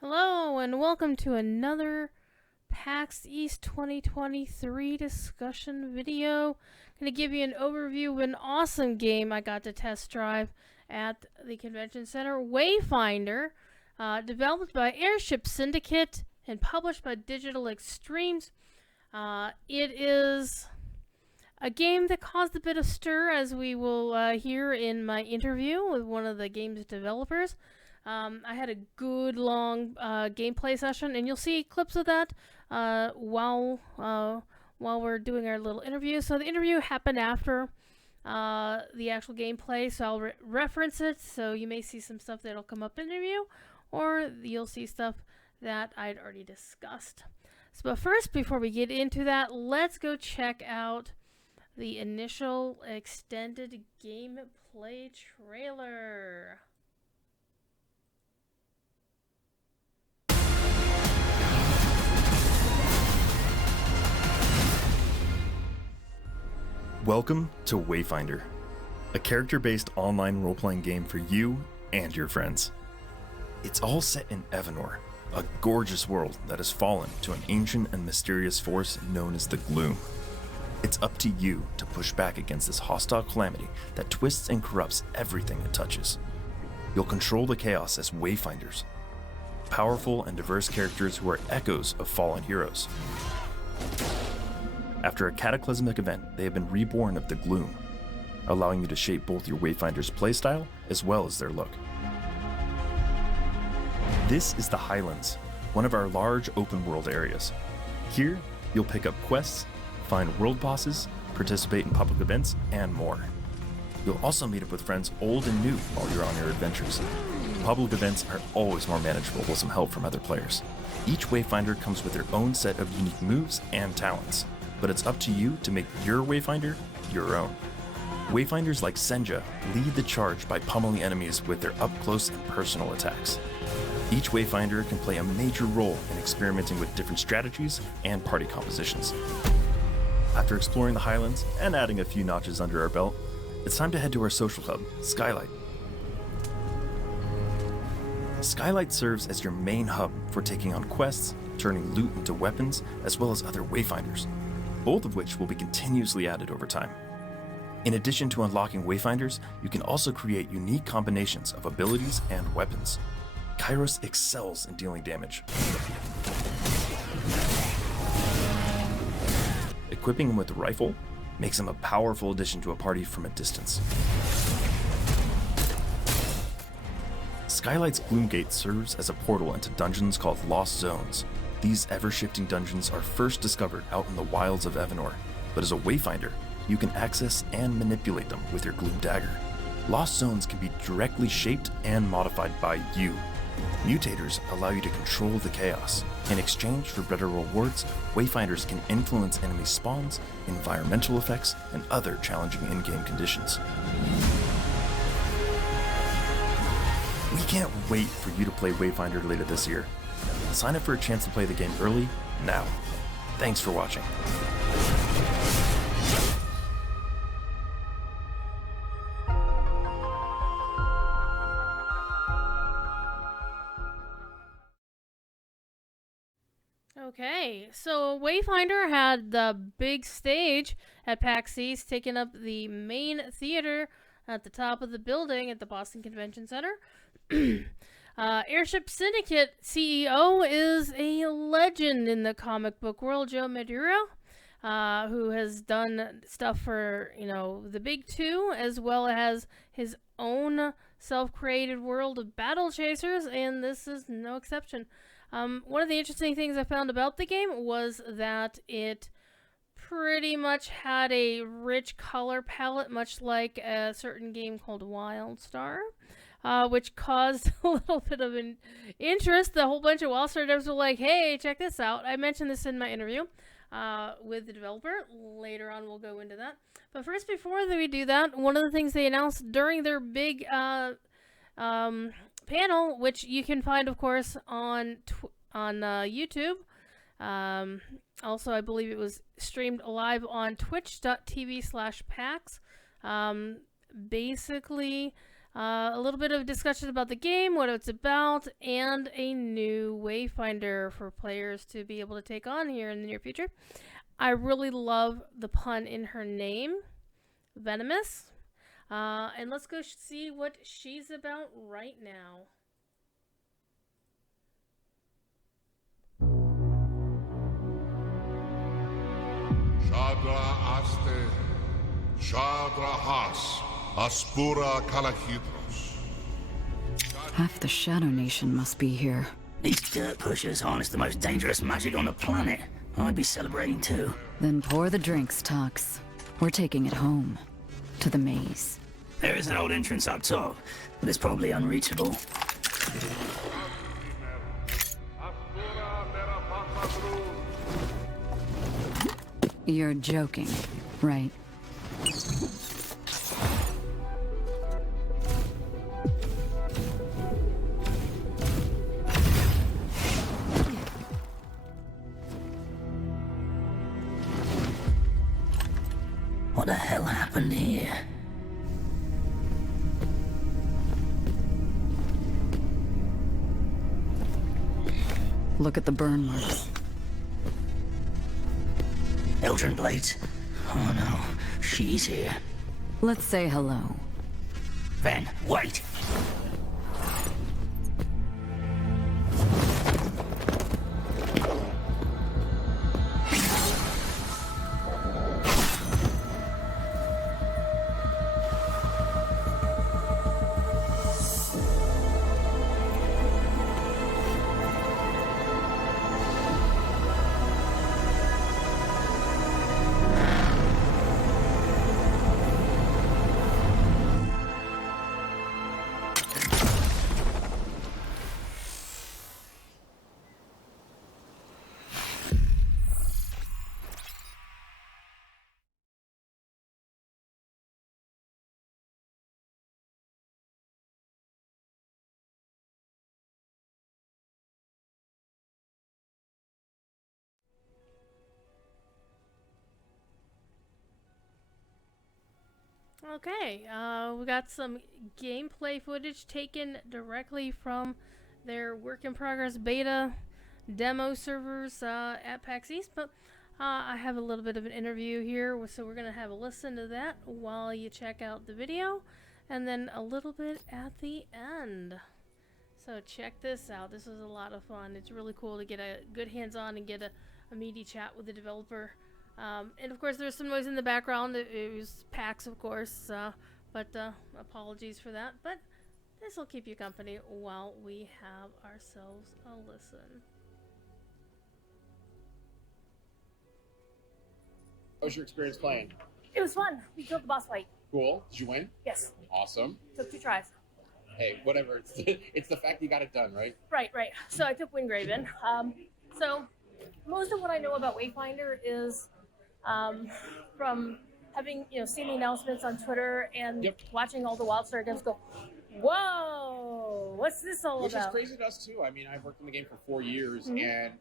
Hello and welcome to another PAX East 2023 discussion video. I'm going to give you an overview of an awesome game I got to test drive at the convention center, Wayfinder, developed by Airship Syndicate and published by Digital Extremes. It is a game that caused a bit of stir, as we will hear in my interview with one of the game's developers. I had a good long gameplay session, and you'll see clips of that while we're doing our little interview. So the interview happened after the actual gameplay, so I'll reference it. So you may see some stuff that'll come up in the interview, or you'll see stuff that I'd already discussed. So, but first, before we get into that, let's go check out the initial extended gameplay trailer. Welcome to Wayfinder, a character-based online role-playing game for you and your friends. It's all set in Evanor, a gorgeous world that has fallen to an ancient and mysterious force known as the Gloom. It's up to you to push back against this hostile calamity that twists and corrupts everything it touches. You'll control the chaos as Wayfinders, powerful and diverse characters who are echoes of fallen heroes. After a cataclysmic event, they have been reborn of the Gloom, allowing you to shape both your Wayfinder's playstyle as well as their look. This is the Highlands, one of our large open world areas. Here, you'll pick up quests, find world bosses, participate in public events, and more. You'll also meet up with friends old and new while you're on your adventures. Public events are always more manageable with some help from other players. Each Wayfinder comes with their own set of unique moves and talents, but it's up to you to make your Wayfinder your own. Wayfinders like Senja lead the charge by pummeling enemies with their up-close and personal attacks. Each Wayfinder can play a major role in experimenting with different strategies and party compositions. After exploring the Highlands and adding a few notches under our belt, it's time to head to our social hub, Skylight. Skylight serves as your main hub for taking on quests, turning loot into weapons, as well as other Wayfinders, both of which will be continuously added over time. In addition to unlocking Wayfinders, you can also create unique combinations of abilities and weapons. Kairos excels in dealing damage. Equipping him with a rifle makes him a powerful addition to a party from a distance. Skylight's Gloomgate serves as a portal into dungeons called Lost Zones. These ever-shifting dungeons are first discovered out in the wilds of Evanor, but as a Wayfinder, you can access and manipulate them with your Gloom Dagger. Lost Zones can be directly shaped and modified by you. Mutators allow you to control the chaos. In exchange for better rewards, Wayfinders can influence enemy spawns, environmental effects, and other challenging in-game conditions. We can't wait for you to play Wayfinder later this year. Sign up for a chance to play the game early, now. Thanks for watching. Okay, so Wayfinder had the big stage at PAX East, taking up the main theater at the top of the building at the Boston Convention Center. Airship Syndicate CEO is a legend in the comic book world, Joe Madureira, who has done stuff for, the big two, as well as his own self-created world of Battle Chasers, and this is no exception. One of the interesting things I found about the game was that it pretty much had a rich color palette, much like a certain game called WildStar, which caused a little bit of an interest. A whole bunch of WildStar devs were like, hey, check this out. I mentioned this in my interview with the developer. Later on, we'll go into that. But first, before we do that, one of the things they announced during their big panel, which you can find, of course, on YouTube. Also, I believe it was streamed live on twitch.tv/PAX. Basically, A little bit of discussion about the game, what it's about, and a new Wayfinder for players to be able to take on here in the near future. I really love the pun in her name, Venomous. And let's go see what she's about right now. Shadra Aste, Shadra Has, Aspura Kalahidros. Half the Shadow Nation must be here. These dirt pushers harness the most dangerous magic on the planet. I'd be celebrating too. Then pour the drinks, Tux. We're taking it home. To the maze. There is an old entrance up top, but it's probably unreachable. You're joking, right? What the hell happened here? Look at the burn marks. Eldrin blades. Oh no, she's here. Let's say hello. Ven, wait! Okay, we got some gameplay footage taken directly from their work in progress beta demo servers at PAX East, but I have a little bit of an interview here, so we're going to have a listen to that while you check out the video, and then a little bit at the end. So check this out. This was a lot of fun. It's really cool to get a good hands-on and get a meaty chat with the developer. And of course there's some noise in the background. It was PAX, of course, but apologies for that. But this will keep you company while we have ourselves a listen. How was your experience playing? It was fun. We killed the boss fight. Cool. Did you win? Yes. Awesome. Took 2 tries. Hey, whatever. It's the fact you got it done, right? Right. So I took Wingraven. So most of what I know about Wayfinder is from having seen the announcements on Twitter and watching all the WildStar games go, whoa, what's this all Which about? is crazy to us too. I mean, I've worked in the game for 4 years, and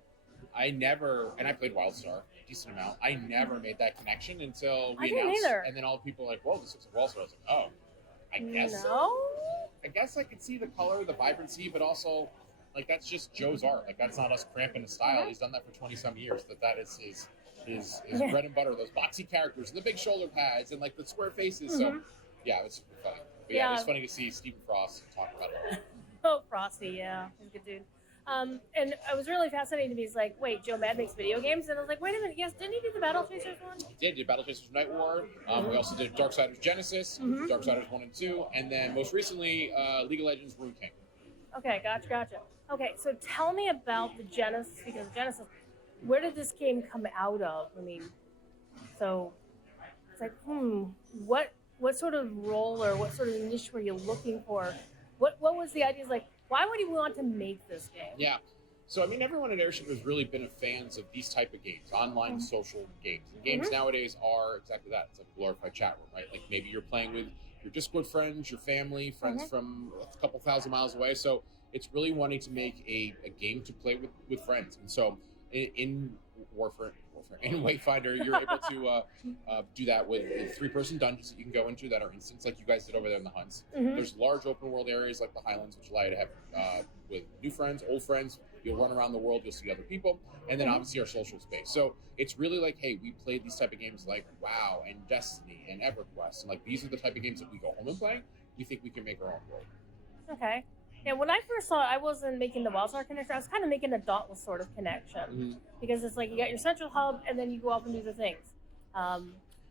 I played WildStar a decent amount. I never made that connection until we announced, and then all the people were like, whoa, this looks like WildStar. I was like, oh, I guess. No. I guess I could see the color, the vibrancy, but also, like, that's just Joe's art. Like, that's not us cramping his style. He's done that for 20-some years. That is his bread and butter. Those boxy characters, and the big shoulder pads, and, like, the square faces. So, yeah, it was super funny. But, yeah, it was funny to see Stephen Frost talk about it. Oh, Frosty, yeah. He's a good dude. And it was really fascinating to me. He's like, wait, Joe Mad makes video games? And I was like, wait a minute, yes, didn't he do the Battle Chasers one? He did Battle Chasers Night War. We also did Darksiders Genesis, Darksiders 1 and 2, and then most recently, League of Legends Rune King. Okay, gotcha. Okay, so tell me about the Genesis, because Genesis, where did this game come out of? I mean, so it's like, what sort of role or what sort of niche were you looking for? What was the idea? Like, why would you want to make this game? Yeah. So, I mean, everyone at Airship has really been fans of these type of games, online social games. And games nowadays are exactly that. It's like a glorified chat room, right? Like maybe you're playing with your Discord friends, your family, friends from a couple thousand miles away. So it's really wanting to make a game to play with friends. And so in Warfare. In Wayfinder, you're able to do that with 3-person dungeons that you can go into that are instants, like you guys did over there in the Hunts. There's large open world areas like the Highlands, which allow you to have with new friends, old friends. You'll run around the world, you'll see other people, and then obviously our social space. So it's really like, hey, we played these type of games like WoW and Destiny and EverQuest, and like these are the type of games that we go home and play. We think we can make our own world. Okay. Yeah, when I first saw it, I wasn't making the Wildstar connection. I was kind of making a Dauntless sort of connection because it's like you got your central hub, and then you go off and do the things. I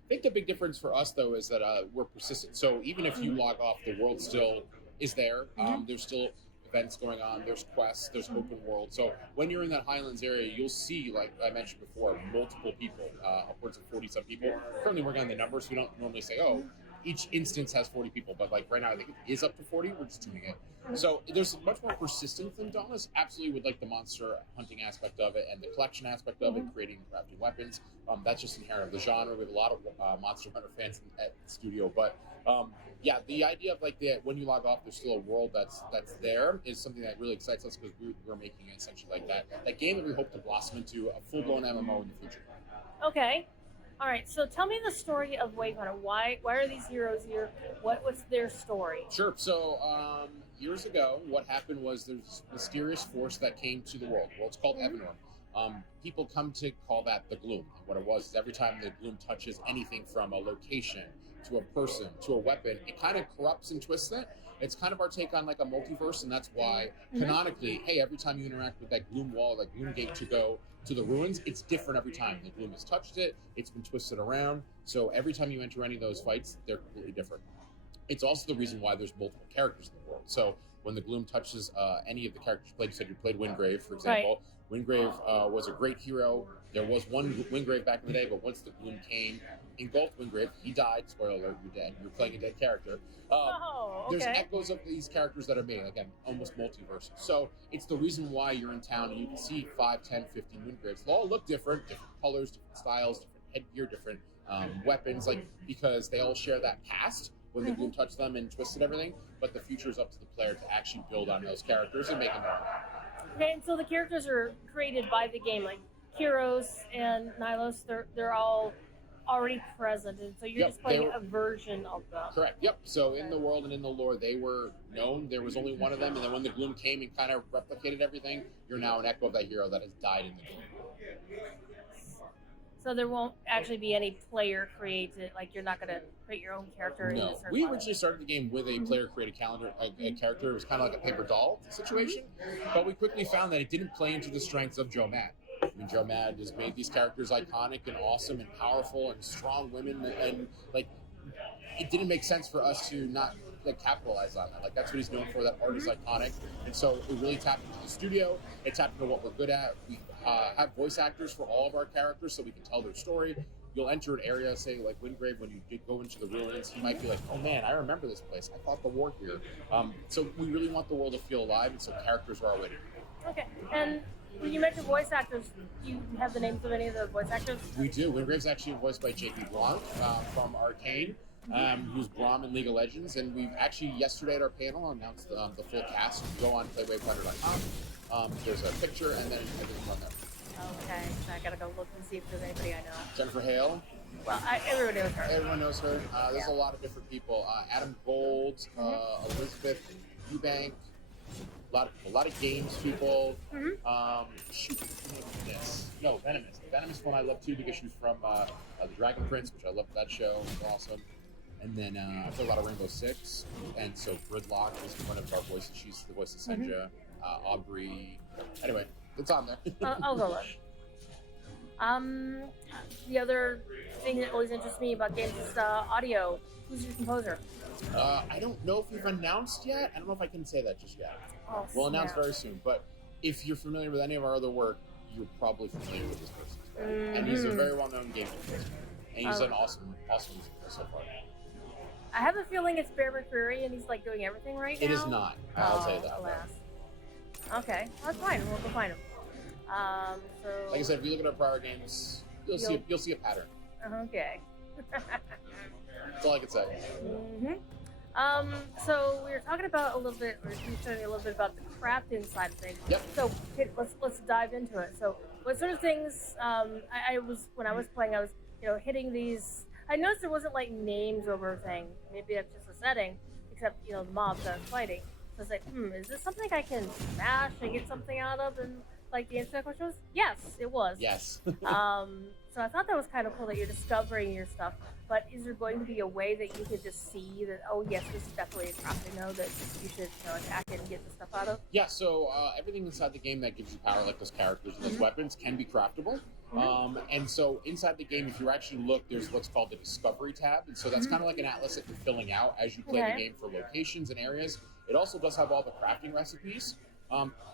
think the big difference for us, though, is that we're persistent. So even if you log off, the world still is there. There's still events going on. There's quests. There's open world. So when you're in that Highlands area, you'll see, like I mentioned before, multiple people, upwards of 40-some people. Currently working on the numbers. We don't normally say, oh, each instance has 40 people, but like right now I think it is up to 40. We're just tuning it. So there's much more persistence than Dauntless. Absolutely, with like the monster hunting aspect of it and the collection aspect of it, creating and crafting weapons. That's just inherent of the genre. We have a lot of Monster Hunter fans at the studio, but yeah, the idea of like when you log off, there's still a world that's there is something that really excites us because we're making it essentially like that game that we hope to blossom into a full-blown MMO in the future. Okay. All right, so tell me the story of Wayfinder. Why are these heroes here? What's their story? Sure. So years ago, what happened was there's this mysterious force that came to the world. Well, it's called Evanorm. People come to call that the Gloom. And what it was is every time the Gloom touches anything from a location to a person to a weapon, it kind of corrupts and twists it. It's kind of our take on like a multiverse, and that's why canonically, hey, every time you interact with that Gloom wall, that Gloom gate to go to the ruins, it's different every time. The Gloom has touched it, it's been twisted around, so every time you enter any of those fights, they're completely different. It's also the reason why there's multiple characters in the world. So when the Gloom touches any of the characters you played, you said you played Wingrave, for example. Right. Wingrave was a great hero. There was one Wingrave back in the day, but once the Gloom came, engulfed Wingrave, he died. Spoiler alert, you're dead. You're playing a dead character. There's echoes of these characters that are made, again, almost multiverse. So it's the reason why you're in town and you can see 5, 10, 15 Wingraves. They'll all look different colors, different styles, different headgear, different weapons, like because they all share that past when the Gloom touched them and twisted everything, but the future is up to the player to actually build on those characters and make them their own. Okay, and so the characters are created by the game, like Kyros and Nylos, they're all already present, and so you're just playing a version of them. Correct, yep. So in the world and in the lore, they were known. There was only one of them, and then when the Gloom came and kind of replicated everything, you're now an echo of that hero that has died in the Gloom. So there won't actually be any player created, like you're not going to create your own character. No, we originally started the game with a player-created a character. It was kind of like a paper doll situation, but we quickly found that it didn't play into the strengths of Joe Mad. I mean, Joe Mad has made these characters iconic and awesome and powerful and strong women, and like it didn't make sense for us to not like capitalize on that. Like that's what he's known for. That art is iconic, and so it really tapped into the studio. It tapped into what we're good at. We have voice actors for all of our characters, so we can tell their story. You'll enter an area, say like Wingrave, when you go into the ruins, he might be like, "Oh man, I remember this place. I fought the war here." So we really want the world to feel alive, and so characters are our way to do it. Okay, and when you mentioned voice actors, do you have the names of any of the voice actors? We do. Wingrave's actually voiced by J.P. Blanc from Arcane, who's Braum in League of Legends, and we've actually yesterday at our panel announced the full cast. You can go on playwayfinder.com. There's a picture and then everything on there. Okay, so I gotta go look and see if there's anybody I know. Jennifer Hale. Well, everyone knows her. Everyone knows her. There's a lot of different people. Adam Gold, Elizabeth Eubank. A lot of games people. Shoot, this. No, Venomous. The Venomous one I love too because she's from the Dragon Prince, which I love that show. It's awesome. And then I play a lot of Rainbow Six, and so Gridlock is one of our voices. She's the voice of Senja. Aubrey. Anyway, it's on there. I'll go look. The other thing that always interests me about games is audio. Who's your composer? I don't know if we've announced yet. I don't know if I can say that just yet. Oh, we'll announce very soon. But if you're familiar with any of our other work, you're probably familiar with this person. And he's a very well-known game composer. And he's an awesome music so far. I have a feeling it's Bear McCreary and he's like doing everything right now. It is not. I'll tell you that. Alas. Okay, that's fine. We'll go find him. So like I said, if you look at our prior games, you'll see a pattern. Okay. That's all I can say. So we were talking about a little bit about the crafting side of things. Yep. So let's dive into it. So what sort of things? I was when I was playing, I was hitting these. I noticed there wasn't like names over a thing. Maybe that's just a setting, except the mobs that I was fighting. So I was like, is this something I can smash and get something out of? And like the answer question was yes, it was. Yes. So I thought that was kind of cool that you're discovering your stuff. But is there going to be a way that you could just see that? Oh yes, this is definitely a crafting node that you should attack it and get the stuff out of. Yeah. So everything inside the game that gives you power, like those characters and those weapons, can be craftable. And so inside the game, if you actually look, there's what's called the Discovery tab, and so that's kind of like an atlas that you're filling out as you play the game for locations and areas. It also does have all the crafting recipes.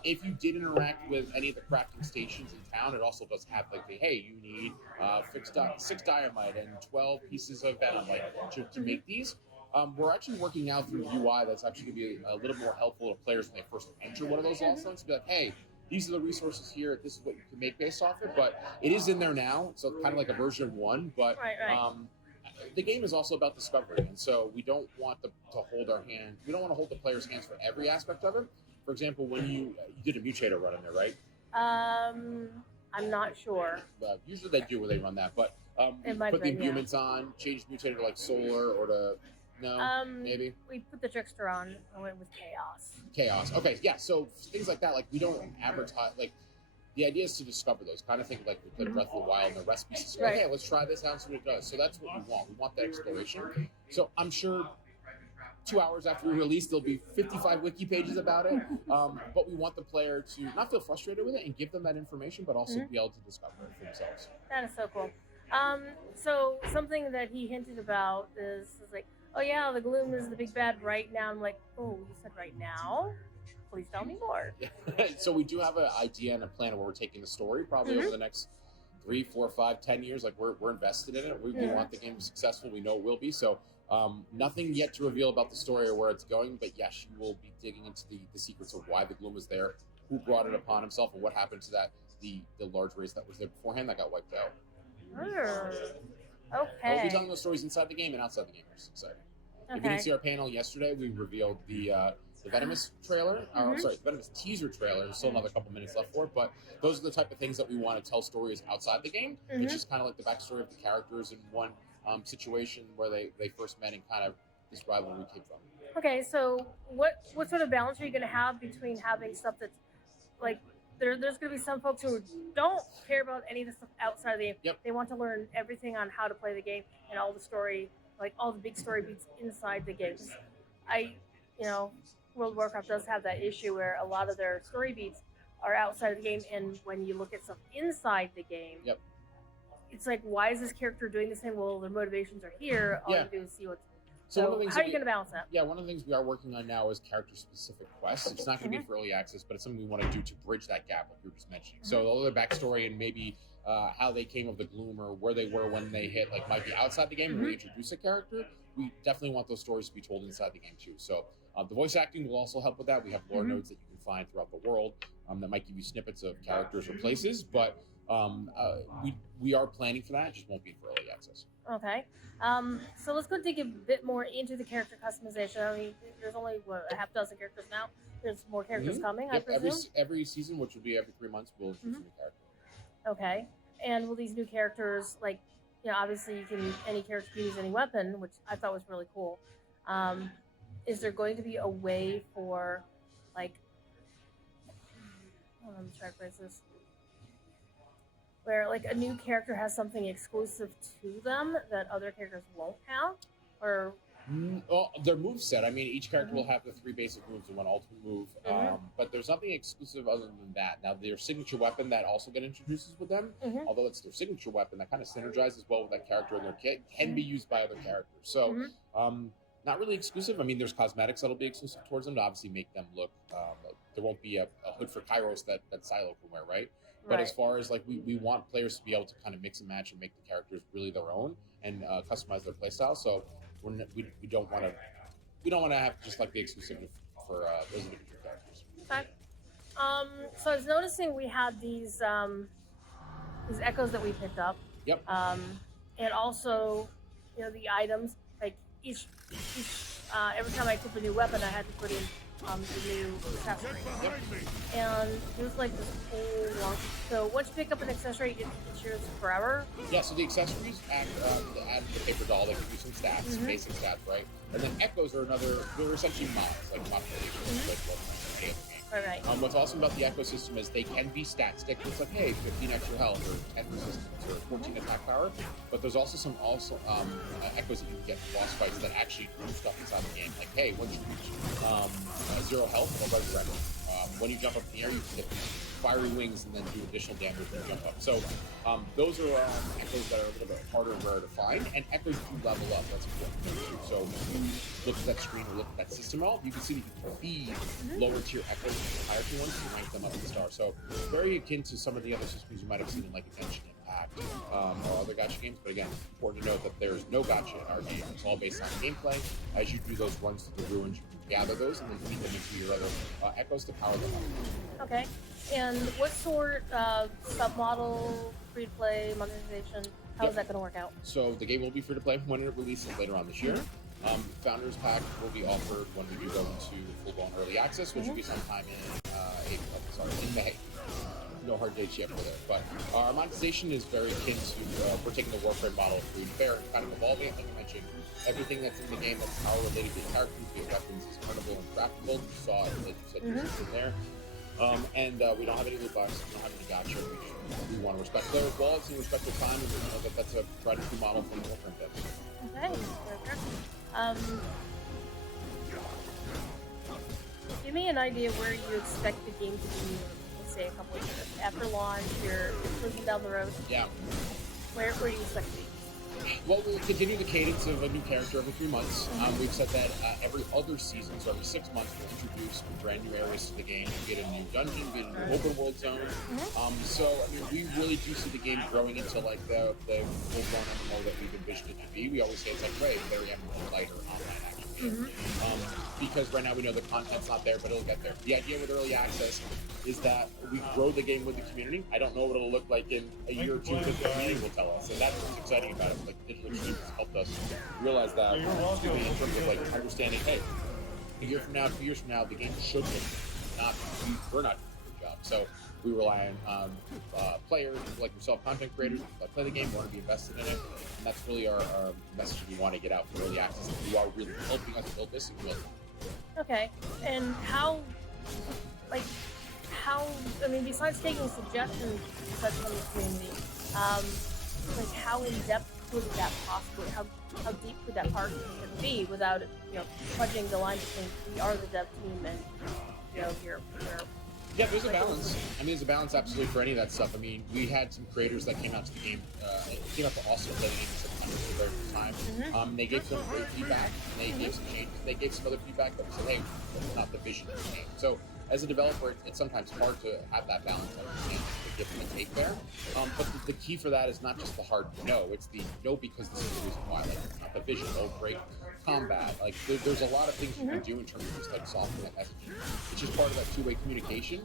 If you did interact with any of the crafting stations in town, it also does have like the, hey, you need 6 dynamite and 12 pieces of venom to make these. We're actually working out through UI that's actually going to be a little more helpful to players when they first enter one of those lost zones. Be like, hey, these are the resources here. This is what you can make based off it. But it is in there now, so kind of like a version 1. But the game is also about discovery, and so we don't want to hold our hand. We don't want to hold the player's hands for every aspect of it. For example, when you did a mutator run in there, right? I'm not sure. Usually they do where they run that, but put the imbuements on, change mutator to like solar or to maybe we put the trickster on and went with chaos. Chaos. Okay, yeah. So things like that, like we don't advertise. Like the idea is to discover those. Kind of think like we put Breath of the Wild and the recipes. So like, hey, let's try this out and see what it does. So that's what we want. We want that exploration. So I'm sure 2 hours after we release, there'll be 55 wiki pages about it. But we want the player to not feel frustrated with it and give them that information, but also be able to discover it for themselves. That is so cool. So something that he hinted about is like, oh yeah, the gloom is the big bad right now. I'm like, oh, you said right now? Please tell me more. So we do have an idea and a plan where we're taking the story probably over the next 3, 4, 5, 10 years. Like we're invested in it. We want the game to be successful. We know it will be. So nothing yet to reveal about the story or where it's going, but yes, you will be digging into the secrets of why the gloom was there, who brought it upon himself, and what happened to the large race that was there beforehand that got wiped out. Okay. We'll be telling those stories inside the game and outside the game. We're excited. If you didn't see our panel yesterday, we revealed the Venomous trailer. The Venomous teaser trailer. There's still another couple minutes left for it, but those are the type of things that we want to tell stories outside the game. It's just kind of like the backstory of the characters in one situation where they first met and kind of describe where we came from. Okay, so what sort of balance are you going to have between having stuff that's like there's going to be some folks who don't care about any of the stuff outside of the game. Yep. They want to learn everything on how to play the game and all the story, like all the big story beats inside the game. World of Warcraft does have that issue where a lot of their story beats are outside of the game, and when you look at stuff inside the game, it's like, why is this character doing this thing? Well, their motivations are here. All you do is see what's. So how are you going to balance that? Yeah, one of the things we are working on now is character-specific quests. It's not going to be for early access, but it's something we want to do to bridge that gap, like you were just mentioning. So all their backstory and maybe how they came of the gloom or where they were when they hit, like, might be outside the game when we introduce a character. We definitely want those stories to be told inside the game too. So the voice acting will also help with that. We have lore nodes that you can find throughout the world that might give you snippets of characters or places, but we are planning for that. It just won't be for early access. Okay. So let's go dig a bit more into the character customization. I mean, there's only a half dozen characters now. There's more characters coming, I presume? Every season, which will be every 3 months, we'll introduce a new character. Okay. And will these new characters, like, obviously any character can use any weapon, which I thought was really cool. Is there going to be a way for, like, I'm trying to phrase this, where like a new character has something exclusive to them that other characters won't have, or well, their move set. I mean, each character will have the 3 basic moves and 1 ultimate move, but there's nothing exclusive other than that. Now, their signature weapon that also get introduces with them, although it's their signature weapon that kind of synergizes well with that character in their kit, can be used by other characters. So, not really exclusive. I mean, there's cosmetics that'll be exclusive towards them to obviously make them look. There won't be a hood for Kairos that Silo can wear, right? But as far as like we want players to be able to kind of mix and match and make the characters really their own and customize their playstyle. So we don't want to have just like the exclusivity for those individual characters. Okay. So I was noticing we had these echoes that we picked up. Yep. And also, the items, like each every time I equip a new weapon, I had to put in the new accessory. And there's like this whole long. So once you pick up an accessory, it's yours forever. Yeah, so the accessories add the paper doll. They give you some stats, basic stats, right? And then echoes are they're essentially mods, like modifications, like what any other game. Right. What's awesome about the echo system is they can be stat stick. It's like, hey, 15 extra health or 10 resistance or 14 attack power. But there's also some echoes that you can get from boss fights that actually do stuff inside the game. Like, hey, once you reach 0 health, they'll resurrect. When you jump up in the air, you can get fiery wings and then do additional damage when you jump up. So those are echoes that are a little bit harder and rarer to find, and echoes do level up. That's important. So if you look at that screen or look at that system all, you can see that you can feed lower tier echoes to higher tier ones to rank them up in the star. So very akin to some of the other systems you might have seen in like Attention Impact or other gacha games. But again, it's important to note that there's no gacha in our game. It's all based on gameplay. As you do those runs to the ruins, you can gather those and then feed them into your other echoes to power them up. Okay. And what sort of submodel, free-to-play, monetization, how is that going to work out? So the game will be free to play when it releases later on this year. Founders Pack will be offered when we do go into full-blown early access, which will be sometime in May. No hard dates yet for there, but our monetization is very akin to we're taking the Warframe model of free and fair and kind of evolving it. Like I mentioned, everything that's in the game that's power related to the characters, via weapons, is printable and craftable. You saw it, like you said, it's in there. And we don't have any loot boxes, we don't have any gacha. We want to respect their wallets and respect their time, and we know that that's a tried and true model from the Warframe devs. Okay, give me an idea where you expect the game to be, let's say, a couple of years after launch. You're cruising down the road. Yeah. Where do you expect to be? Well, we'll continue the cadence of a new character every 3 months. We've said that every other season, so every 6 months, we'll introduce brand new areas to the game. We get a new dungeon, we get a new open world zone. So, I mean, we really do see the game growing into like the full-blown MMO that we've envisioned it to be. We always say it's like, very MMO lighter online action game. Because right now we know the content's not there, but it'll get there. The idea with early access is that we grow the game with the community. I don't know what it'll look like in a year or two, but the community will tell us. And that's what's exciting about it. Like, Digital Extremes has helped us realize that in terms of like understanding, hey, a year from now, 2 years from now, the game should look not we're not doing a good job. So we rely on players like yourself, content creators that play the game, want to be invested in it, and that's really our message we want to get out for early access. That you are really helping us build this and build it. Okay, and how, I mean, besides taking suggestions such from the community, like how in depth could that possibly, how deep could that partnership be without, fudging the line between we are the dev team and, you're yeah, there's a balance. I mean, there's a balance absolutely for any of that stuff. I mean, we had some creators that came out to the game, came out to also play the game in September for the very first time. They gave some great feedback, and they gave some changes. They gave some other feedback that said, hey, that's not the vision of the game. So, as a developer, it's sometimes hard to have that balance. I understand the give and take there. But the key for that is not just the hard no, it's the no because this is the reason why. Like, it's not the vision, great combat. Like, there's a lot of things you can do in terms of just like softening that messaging. It's just part of that two-way communication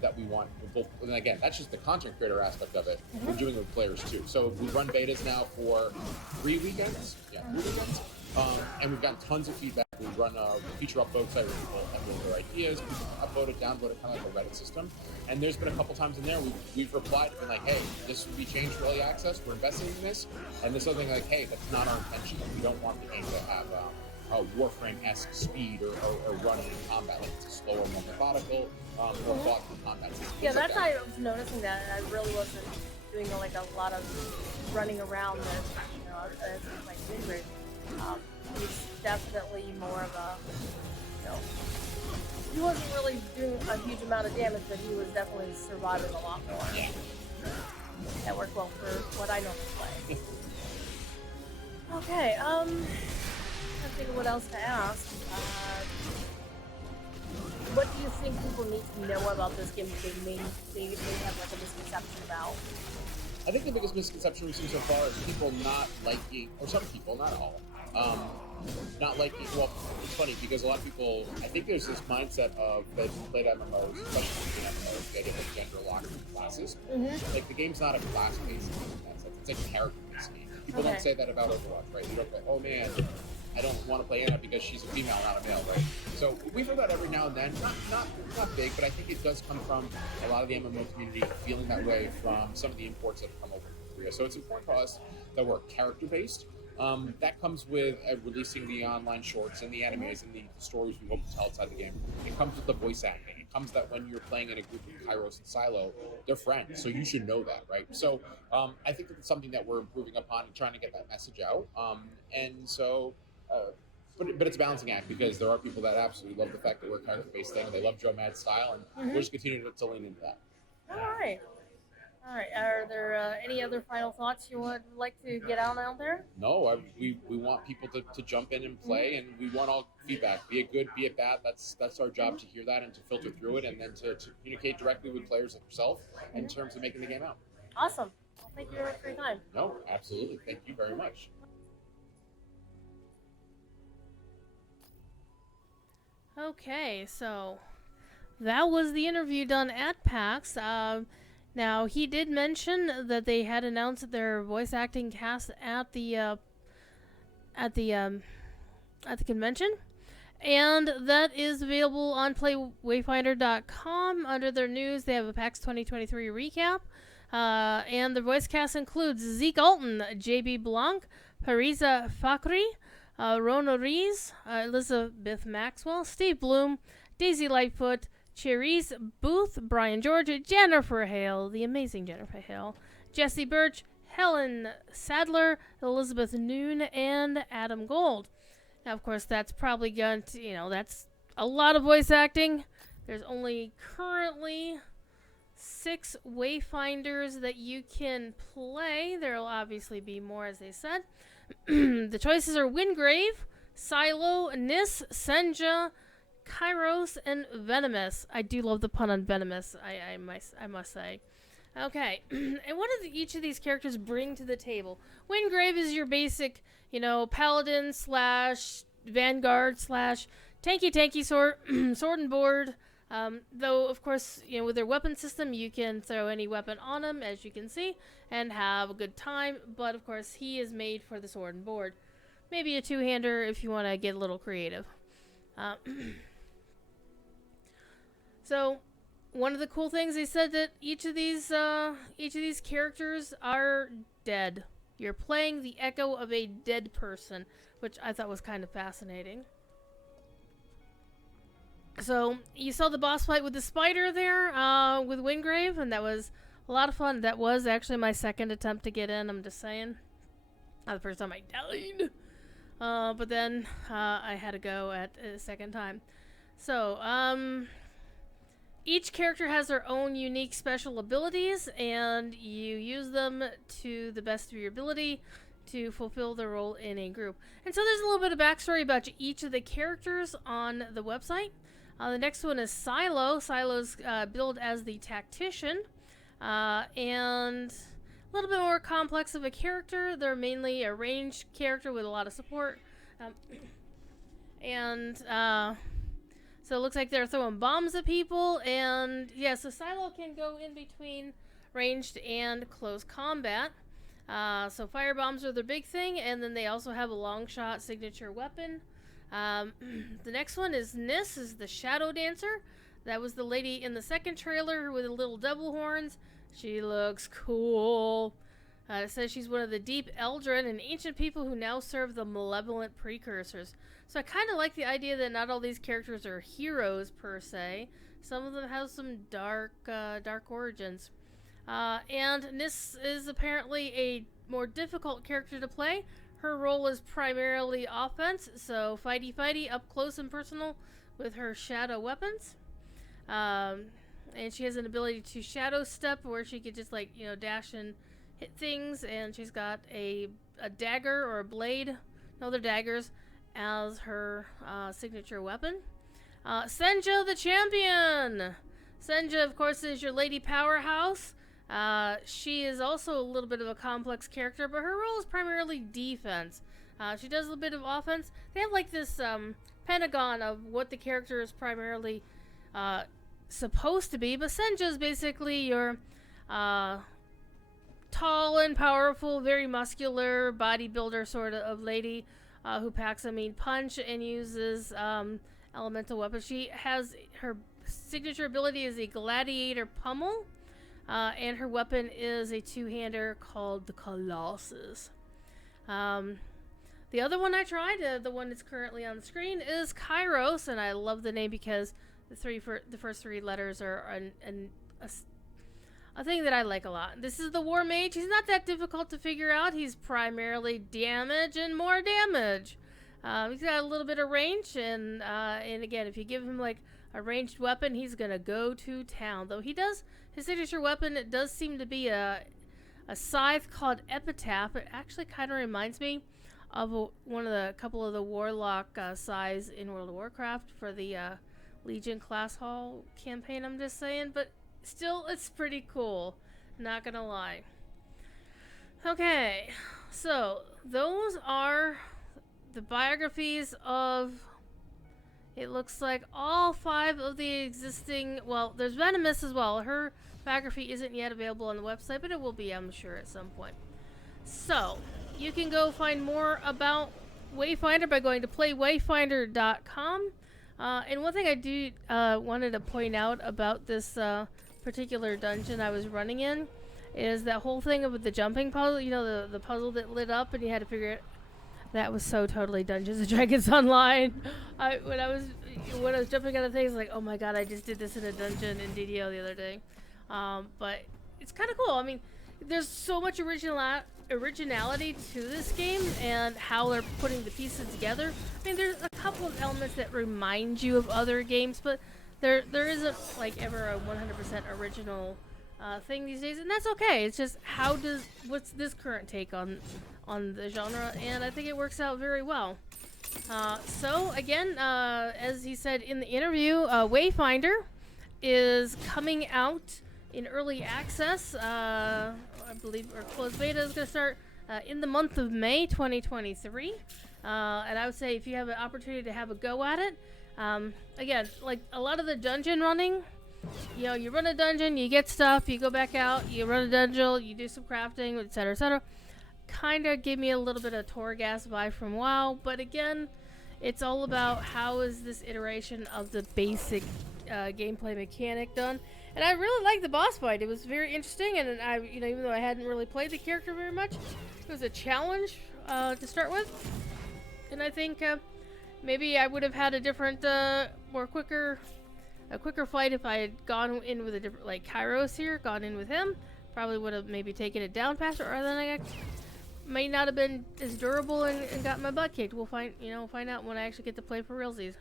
that we want both. And again, that's just the content creator aspect of it. We're doing it with players too. So we run betas now for 3 weekends. Yeah, 3 weekends. And we've gotten tons of feedback. We run a feature upload site where people upload their ideas, upload it, download it, kind of like a Reddit system. And there's been a couple times in there we've replied and been like, hey, this would be changed for early access. We're investing in this. And this other thing like, hey, that's not our intention. We don't want the game to have a Warframe-esque speed or running in combat. Like it's a slower, more methodical, more thoughtful combat. Yeah, that's why I was noticing that, and I really wasn't doing a lot of running around this, as my favorite. He's definitely more of a, he wasn't really doing a huge amount of damage, but he was definitely surviving a lot more. Yeah. That worked well for what I normally play. Okay, I'm trying to think of what else to ask. What do you think people need to know about this game that they may have like a misconception about? I think the biggest misconception we've seen so far is people not liking, or some people, not all, not liking, well, it's funny because a lot of people, I think there's this mindset of they've played MMOs, especially in MMOs, they get like gender locked classes. Like the game's not a class-based game in that sense, it's a character-based game. People don't say that about Overwatch, right? You don't go, oh man, I don't want to play Anna because she's a female, not a male, right? So we've heard that every now and then. Not big, but I think it does come from a lot of the MMO community feeling that way from some of the imports that have come over from Korea. So it's important to us that we're character-based. That comes with releasing the online shorts and the animes and the stories we hope to tell outside the game. It comes with the voice acting. It comes that when you're playing in a group of Kairos and Silo, they're friends, so you should know that, right? So I think that it's something that we're improving upon and trying to get that message out. But it's a balancing act because there are people that absolutely love the fact that we're a character-based thing. They love Joe Mad's style, and we'll just continue to lean into that. All right. Are there any other final thoughts you would like to get out there? No, we want people to jump in and play, and we want all feedback, be it good, be it bad. That's our job to hear that and to filter through it, and then to communicate directly with players like yourself in terms of making the game out. Awesome. Well, thank you very much for your time. No, absolutely. Thank you very much. Okay, so that was the interview done at PAX. Now he did mention that they had announced their voice acting cast at the convention, and that is available on Wayfinder.com under their news. They have a PAX 2023 recap, and the voice cast includes Zeke Alton, JB Blanc, Parisa Fakhri, Rona Rees, Elizabeth Maxwell, Steve Bloom, Daisy Lightfoot, Cherise Booth, Brian George, Jennifer Hale, the amazing Jennifer Hale, Jesse Birch, Helen Sadler, Elizabeth Noon, and Adam Gold. Now, of course, that's probably going to, that's a lot of voice acting. There's only currently 6 Wayfinders that you can play. There will obviously be more, as they said. The choices are Wingrave, Silo, Nis, Senja, Kairos, and Venomous. I do love the pun on Venomous, I must say. Okay, and what do each of these characters bring to the table? Wingrave is your basic, paladin / vanguard / tanky sword and board. Though, of course, with their weapon system, you can throw any weapon on him, as you can see, and have a good time. But, of course, he is made for the sword and board. Maybe a two-hander if you want to get a little creative. So, one of the cool things, they said that each of these characters are dead. You're playing the echo of a dead person, which I thought was kind of fascinating. So, you saw the boss fight with the spider there, with Wingrave, and that was a lot of fun. That was actually my second attempt to get in, I'm just saying. Not the first time I died. But then, I had to go at a second time. So, each character has their own unique special abilities, and you use them to the best of your ability to fulfill their role in a group. And so there's a little bit of backstory about each of the characters on the website. The next one is Silo. Silo's billed as the tactician, and a little bit more complex of a character. They're mainly a ranged character with a lot of support. So it looks like they're throwing bombs at people, and yeah, so Silo can go in between ranged and close combat. So fire bombs are their big thing, and then they also have a long shot signature weapon. The next one is Nis, is the Shadow Dancer. That was the lady in the second trailer with the little double horns. She looks cool. It says she's one of the deep Eldrin and ancient people who now serve the malevolent precursors. So I kind of like the idea that not all these characters are heroes per se. Some of them have some dark origins. And Nis is apparently a more difficult character to play. Her role is primarily offense, so fighty up close and personal with her shadow weapons. And she has an ability to shadow step where she could just dash and hit things, and she's got a dagger or a blade, no, they're daggers, as her signature weapon. Senja the Champion! Senja, of course, is your lady powerhouse. She is also a little bit of a complex character, but her role is primarily defense. She does a little bit of offense. They have this pentagon of what the character is primarily supposed to be, but Senja is basically your tall and powerful, very muscular bodybuilder sort of lady. who packs a mean punch and uses elemental weapons. She has her signature ability is a gladiator pummel, and her weapon is a two-hander called the Colossus. The other one I tried, the one that's currently on the screen, is Kairos, and I love the name because the first three letters are a thing that I like a lot. This is the War Mage. He's not that difficult to figure out. He's primarily damage and more damage. He's got a little bit of range, and again, if you give him like a ranged weapon, he's gonna go to town. Though his signature weapon, it does seem to be a scythe called Epitaph. It actually kind of reminds me of a couple of the Warlock scythes in World of Warcraft for the Legion Class Hall campaign. I'm just saying, but still, it's pretty cool. Not gonna lie. Okay, so those are the biographies of, it looks like, all 5 of the existing, well, there's Venomous as well. Her biography isn't yet available on the website, but it will be, I'm sure, at some point. So, you can go find more about Wayfinder by going to playwayfinder.com. And one thing I do wanted to point out about this particular dungeon I was running in is that whole thing with the jumping puzzle, you know, the puzzle that lit up and you had to figure it. That was so totally Dungeons and Dragons Online. When I was jumping out of things, like, oh my god, I just did this in a dungeon in DDO the other day. But it's kind of cool. I mean, there's so much originality to this game and how they're putting the pieces together. I mean, there's a couple of elements that remind you of other games, but there isn't like ever a 100% original thing these days, and that's okay. It's just what's this current take on the genre, and I think it works out very well. So again, as he said in the interview, Wayfinder is coming out in early access. I believe our closed beta is going to start in the month of May 2023. And I would say if you have an opportunity to have a go at it, again, like a lot of the dungeon running, you know, you run a dungeon, you get stuff, you go back out, you run a dungeon, you do some crafting, etc., etc. Kind of gave me a little bit of Torghast vibe from WoW, but again, it's all about how is this iteration of the basic gameplay mechanic done. And I really liked the boss fight. It was very interesting, and even though I hadn't really played the character very much, it was a challenge to start with. And I think maybe I would have had a different, quicker fight if I had gone in with a different, like Kairos here, gone in with him. Probably would have maybe taken it down faster, or then I may not have been as durable and got my butt kicked. We'll find out when I actually get to play for realsies.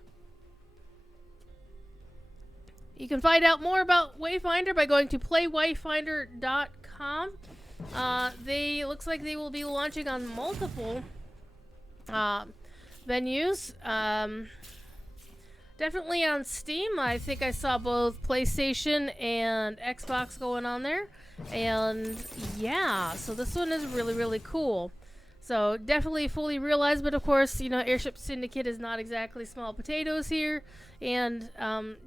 You can find out more about Wayfinder by going to playwayfinder.com. Looks like they will be launching on multiple venues. Definitely on Steam. I think I saw both PlayStation and Xbox going on there. And yeah, so this one is really, really cool. So definitely fully realized, but of course, Airship Syndicate is not exactly small potatoes here. And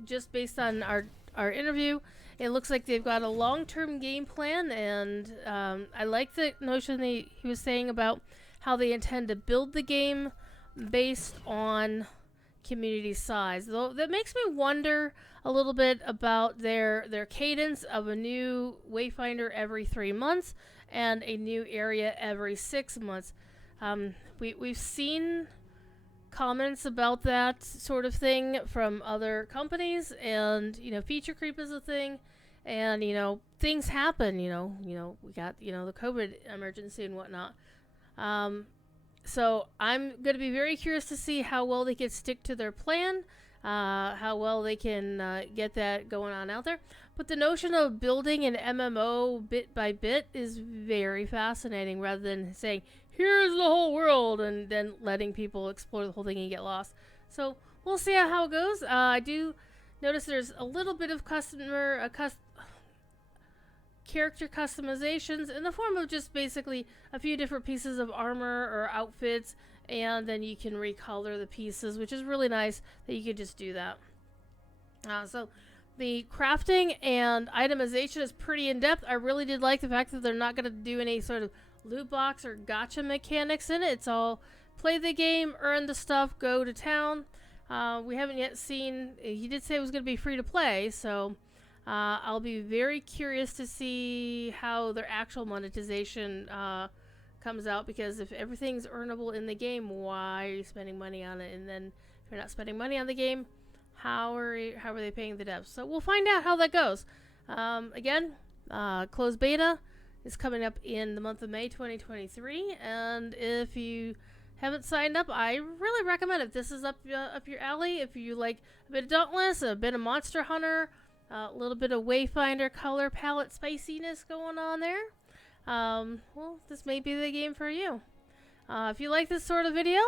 just based on our interview, it looks like they've got a long-term game plan. And I like the notion he was saying about how they intend to build the game based on community size. Though that makes me wonder a little bit about their cadence of a new Wayfinder every 3 months and a new area every 6 months. We've seen comments about that sort of thing from other companies, and feature creep is a thing, and things happen. We got the COVID emergency and whatnot. So I'm going to be very curious to see how well they can stick to their plan, how well they can get that going on out there. But the notion of building an MMO bit by bit is very fascinating, rather than saying, here's the whole world, and then letting people explore the whole thing and get lost. So we'll see how it goes. I do notice there's a little bit of character customizations in the form of just basically a few different pieces of armor or outfits, and then you can recolor the pieces, which is really nice that you can just do that. So the crafting and itemization is pretty in-depth. I really did like the fact that they're not going to do any sort of loot box or gacha mechanics in it. It's all play the game, earn the stuff, go to town. We haven't yet seen. He did say it was going to be free to play, so I'll be very curious to see how their actual monetization comes out, because if everything's earnable in the game, why are you spending money on it? And then if you're not spending money on the game, how are they paying the devs? So we'll find out how that goes. Again, closed beta is coming up in the month of May 2023, and if you haven't signed up, I really recommend it. This is up your alley. If you like a bit of Dauntless, a bit of Monster Hunter, a little bit of Wayfinder color palette spiciness going on there, well, this may be the game for you. If you like this sort of video,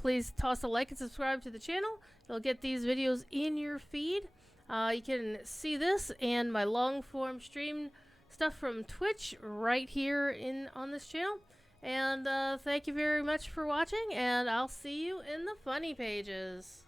please toss a like and subscribe to the channel. You'll get these videos in your feed. You can see this and my long form stream stuff from Twitch right here on this channel. And thank you very much for watching, and I'll see you in the funny pages.